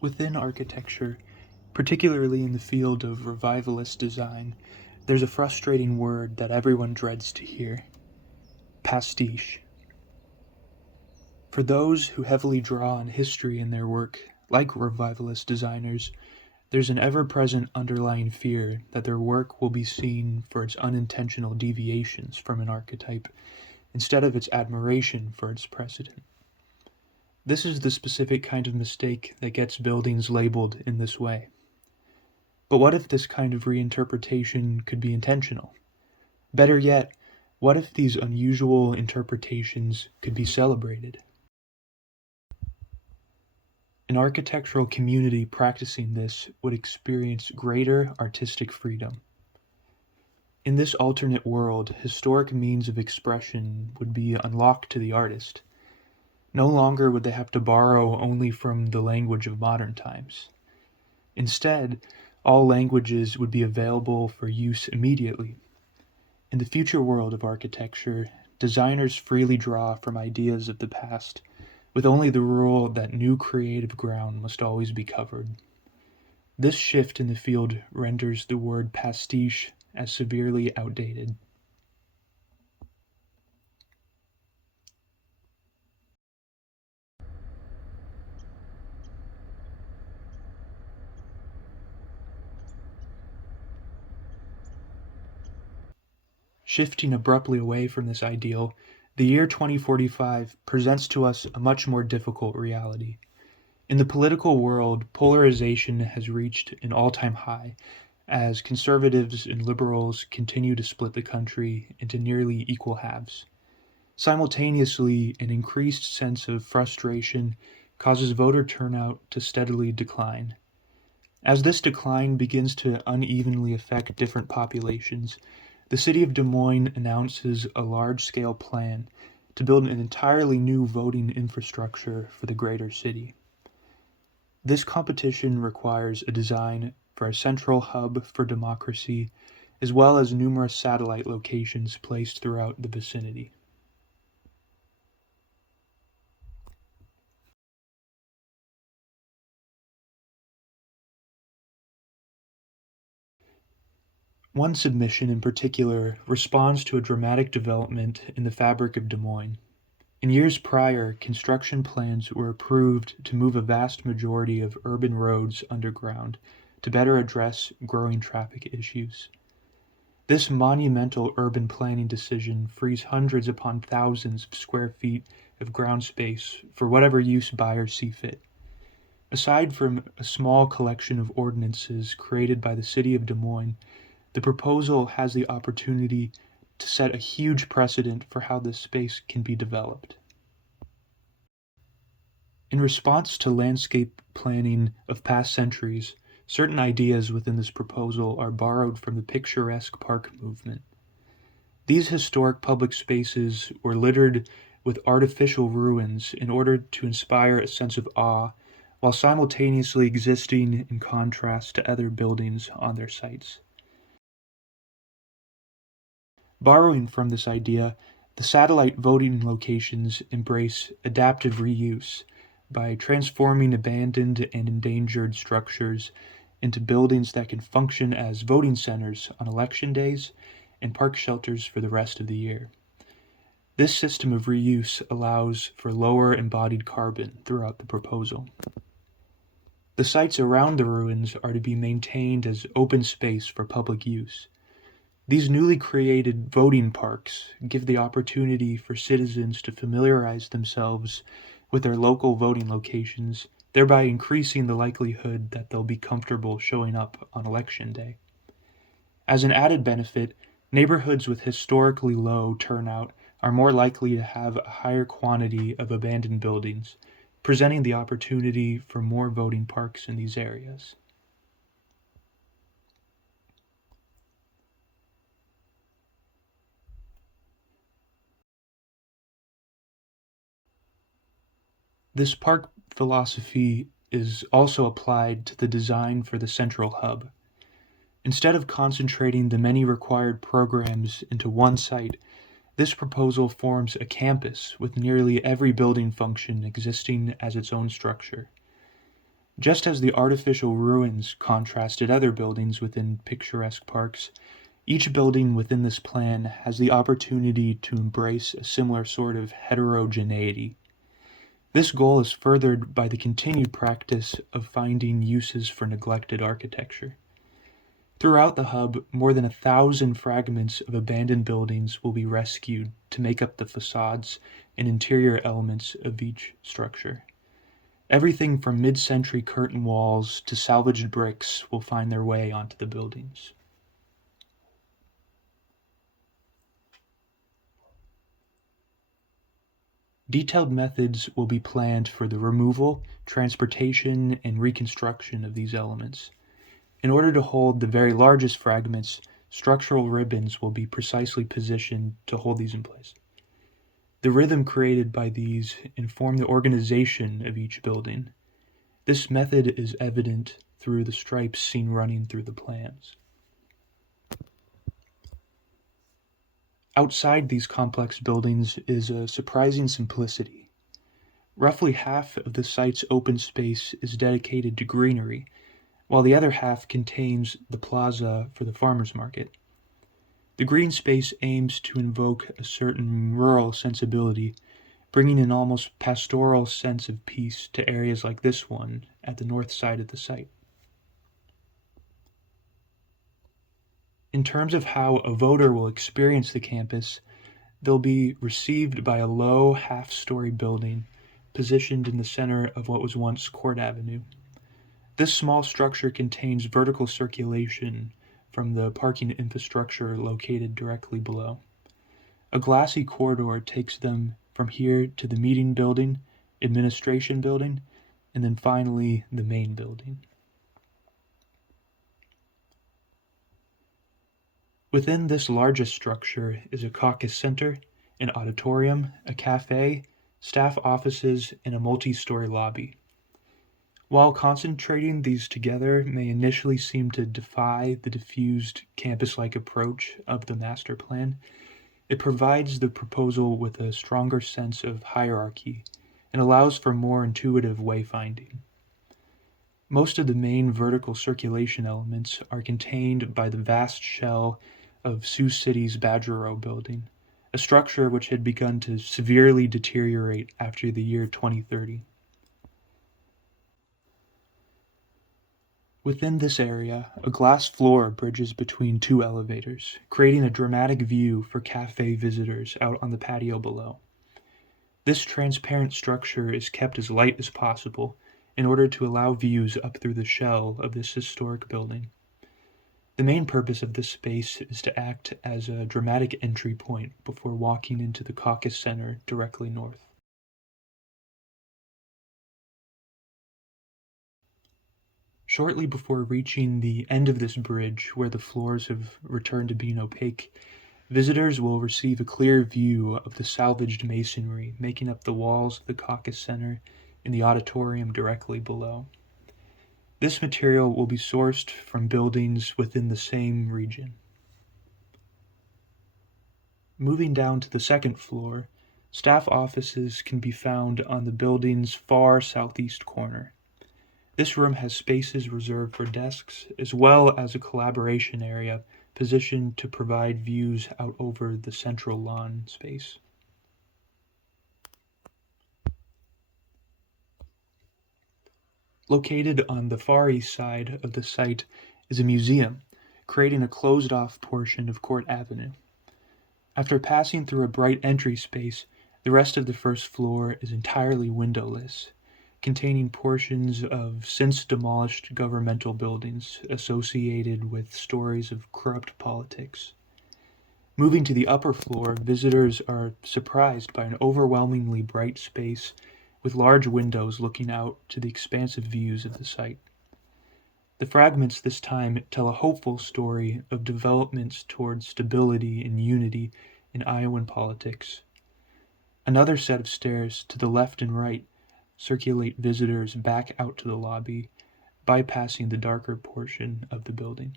Within architecture, particularly in the field of revivalist design, there's a frustrating word that everyone dreads to hear: pastiche. For those who heavily draw on history in their work, like revivalist designers, there's an ever-present underlying fear that their work will be seen for its unintentional deviations from an archetype, instead of its admiration for its precedent. This is the specific kind of mistake that gets buildings labeled in this way. But what if this kind of reinterpretation could be intentional? Better yet, what if these unusual interpretations could be celebrated? An architectural community practicing this would experience greater artistic freedom. In this alternate world, historic means of expression would be unlocked to the artist. No longer would they have to borrow only from the language of modern times. Instead, all languages would be available for use immediately. In the future world of architecture, designers freely draw from ideas of the past, with only the rule that new creative ground must always be covered. This shift in the field renders the word pastiche as severely outdated. Shifting abruptly away from this ideal, the year 2045 presents to us a much more difficult reality. In the political world, polarization has reached an all-time high as conservatives and liberals continue to split the country into nearly equal halves. Simultaneously, an increased sense of frustration causes voter turnout to steadily decline. As this decline begins to unevenly affect different populations, the city of Des Moines announces a large-scale plan to build an entirely new voting infrastructure for the greater city. This competition requires a design for a central hub for democracy, as well as numerous satellite locations placed throughout the vicinity. One submission in particular responds to a dramatic development in the fabric of Des Moines. In years prior, construction plans were approved to move a vast majority of urban roads underground to better address growing traffic issues. This monumental urban planning decision frees hundreds upon thousands of square feet of ground space for whatever use buyers see fit. Aside from a small collection of ordinances created by the city of Des Moines, the proposal has the opportunity to set a huge precedent for how this space can be developed. In response to landscape planning of past centuries, certain ideas within this proposal are borrowed from the picturesque park movement. These historic public spaces were littered with artificial ruins in order to inspire a sense of awe, while simultaneously existing in contrast to other buildings on their sites. Borrowing from this idea, the satellite voting locations embrace adaptive reuse by transforming abandoned and endangered structures into buildings that can function as voting centers on election days and park shelters for the rest of the year. This system of reuse allows for lower embodied carbon throughout the proposal. The sites around the ruins are to be maintained as open space for public use. These newly created voting parks give the opportunity for citizens to familiarize themselves with their local voting locations, thereby increasing the likelihood that they'll be comfortable showing up on election day. As an added benefit, neighborhoods with historically low turnout are more likely to have a higher quantity of abandoned buildings, presenting the opportunity for more voting parks in these areas. This park philosophy is also applied to the design for the central hub. Instead of concentrating the many required programs into one site, this proposal forms a campus with nearly every building function existing as its own structure. Just as the artificial ruins contrasted other buildings within picturesque parks, each building within this plan has the opportunity to embrace a similar sort of heterogeneity. This goal is furthered by the continued practice of finding uses for neglected architecture. Throughout the hub, more than 1,000 fragments of abandoned buildings will be rescued to make up the facades and interior elements of each structure. Everything from mid-century curtain walls to salvaged bricks will find their way onto the buildings. Detailed methods will be planned for the removal, transportation, and reconstruction of these elements. In order to hold the very largest fragments, structural ribbons will be precisely positioned to hold these in place. The rhythm created by these inform the organization of each building. This method is evident through the stripes seen running through the plans. Outside these complex buildings is a surprising simplicity. Roughly half of the site's open space is dedicated to greenery, while the other half contains the plaza for the farmers market. The green space aims to invoke a certain rural sensibility, bringing an almost pastoral sense of peace to areas like this one at the north side of the site. In terms of how a voter will experience the campus, they'll be received by a low half-story building positioned in the center of what was once Court Avenue. This small structure contains vertical circulation from the parking infrastructure located directly below. A glassy corridor takes them from here to the meeting building, administration building, and then finally the main building. Within this largest structure is a caucus center, an auditorium, a cafe, staff offices, and a multi-story lobby. While concentrating these together may initially seem to defy the diffused campus-like approach of the master plan, it provides the proposal with a stronger sense of hierarchy and allows for more intuitive wayfinding. Most of the main vertical circulation elements are contained by the vast shell of Sioux City's Badger Row building, a structure which had begun to severely deteriorate after the year 2030. Within this area, a glass floor bridges between two elevators, creating a dramatic view for cafe visitors out on the patio below. This transparent structure is kept as light as possible in order to allow views up through the shell of this historic building. The main purpose of this space is to act as a dramatic entry point before walking into the caucus center directly north. Shortly before reaching the end of this bridge, where the floors have returned to being opaque, visitors will receive a clear view of the salvaged masonry making up the walls of the caucus center and the auditorium directly below. This material will be sourced from buildings within the same region. Moving down to the second floor, staff offices can be found on the building's far southeast corner. This room has spaces reserved for desks, as well as a collaboration area positioned to provide views out over the central lawn space. Located on the far east side of the site is a museum, creating a closed-off portion of Court Avenue. After passing through a bright entry space, the rest of the first floor is entirely windowless, containing portions of since-demolished governmental buildings associated with stories of corrupt politics. Moving to the upper floor, visitors are surprised by an overwhelmingly bright space with large windows looking out to the expansive views of the site. The fragments this time tell a hopeful story of developments towards stability and unity in Iowan politics. Another set of stairs to the left and right circulate visitors back out to the lobby, bypassing the darker portion of the building.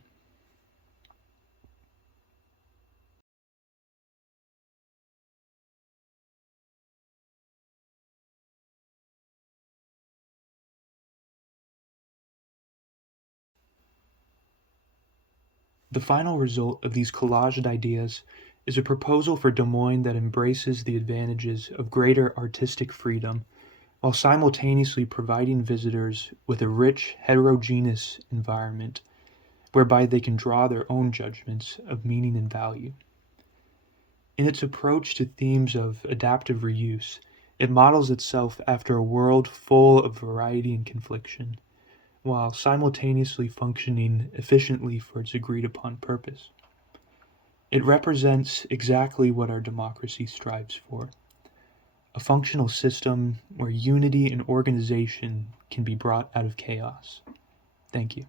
The final result of these collaged ideas is a proposal for Des Moines that embraces the advantages of greater artistic freedom while simultaneously providing visitors with a rich, heterogeneous environment whereby they can draw their own judgments of meaning and value. In its approach to themes of adaptive reuse, it models itself after a world full of variety and confliction, while simultaneously functioning efficiently for its agreed-upon purpose. It represents exactly what our democracy strives for: a functional system where unity and organization can be brought out of chaos. Thank you.